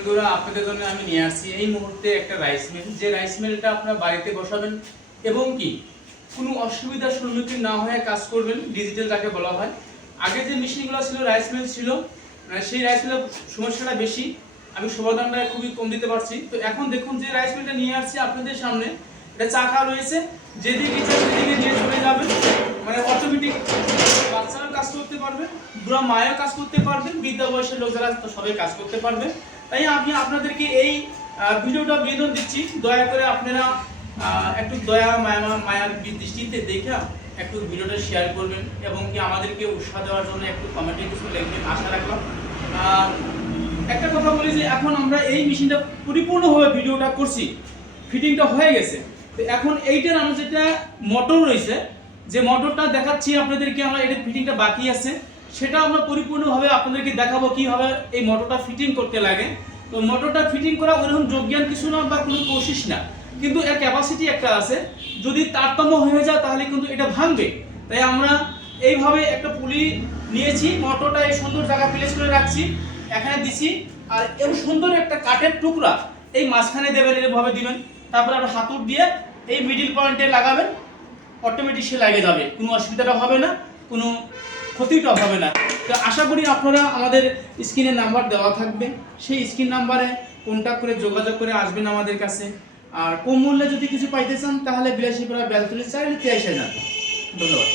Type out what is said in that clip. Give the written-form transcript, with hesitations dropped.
বন্ধুরা, আপনাদের জন্য আমি নিয়ে আসছি এই মুহূর্তে একটা রাইস মিল। যে রাইস মিলটা আপনারা বাড়িতে বসাবেন এবং কি কোনো অসুবিধার সম্মুখীন না হয়ে কাজ করবেন। ডিজিটাল যাকে বলা হয়। আগে যে মেশিনগুলো ছিল, রাইস মিল ছিল, সেই রাইস মিলের সমস্যাটা বেশি, আমি সমাধানটা খুবই কম দিতে পারছি। তো এখন দেখুন যে রাইস মিলটা নিয়ে আসছি আপনাদের সামনে, এটা চাকা রয়েছে, যেদিকে ইচ্ছা সেদিকে নিয়ে চলে যাবেন, মানে অটোমেটিক। বাচ্চারা কাজ করতে পারবে, বুড়া মায়ের কাজ করতে পারবেন, বৃদ্ধা বয়সের লোক যারা তো সবাই কাজ করতে পারবে। তাই আমি আপনাদেরকে এই ভিডিওটা বিনোদন দিচ্ছি। দয়া করে আপনারা একটু দয়া মায়ার দৃষ্টিতে দেখে একটু ভিডিওটা শেয়ার করবেন এবং কি আমাদেরকে উৎসাহ দেওয়ার জন্য একটু কমেন্টে কিছু লিখবেন, আশা রাখলাম। একটা কথা বলি যে এখন আমরা এই মেশিনটা পরিপূর্ণভাবে ভিডিওটা করছি, ফিটিংটা হয়ে গেছে। তো এখন এইটার আমার যেটা মোটর রয়েছে, যে মোটরটা দেখাচ্ছি আপনাদেরকে, আমরা এর ফিটিংটা বাকি আছে, সেটা আমরা পরিপূর্ণভাবে আপনাদেরকে দেখাবো কিভাবে এই মোটরটা ফিটিং করতে লাগে। তো মোটরটা ফিটিং করা ওরকম যোগ্যান কিছু না বা কোনো কোশিশ না, কিন্তু এর ক্যাপাসিটি একটা আছে। যদি তারতম্য হয়ে যায় তাহলে কিন্তু এটা ভাঙবে। তাই আমরা এইভাবে একটা পুলি নিয়েছি, মোটরটা এই সুন্দর জায়গা প্লেস করে রাখছি, এখানে দিছি। আর এর সুন্দর একটা কাঠের টুকরা এই মাঝখানে দেবেন, এভাবে দিবেন। তারপর আপনার হাতুড় দিয়ে এই মিডিল পয়েন্টে লাগাবেন, অটোমেটিক সে লাগে যাবে, কোনো অসুবিধাটা হবে না, কোনো ক্ষতিটা হবে না। তো আশা করি আপনারা আমাদের স্ক্রিনে নাম্বার দেওয়া থাকবে, সেই স্ক্রিন নাম্বারে কন্ট্যাক্ট করে যোগাযোগ করে আসবেন আমাদের কাছে। আর কম মূল্যে যদি কিছু পাইতে চান তাহলে বিলাসীপাড়া বেলতলি 4 23,000। ধন্যবাদ।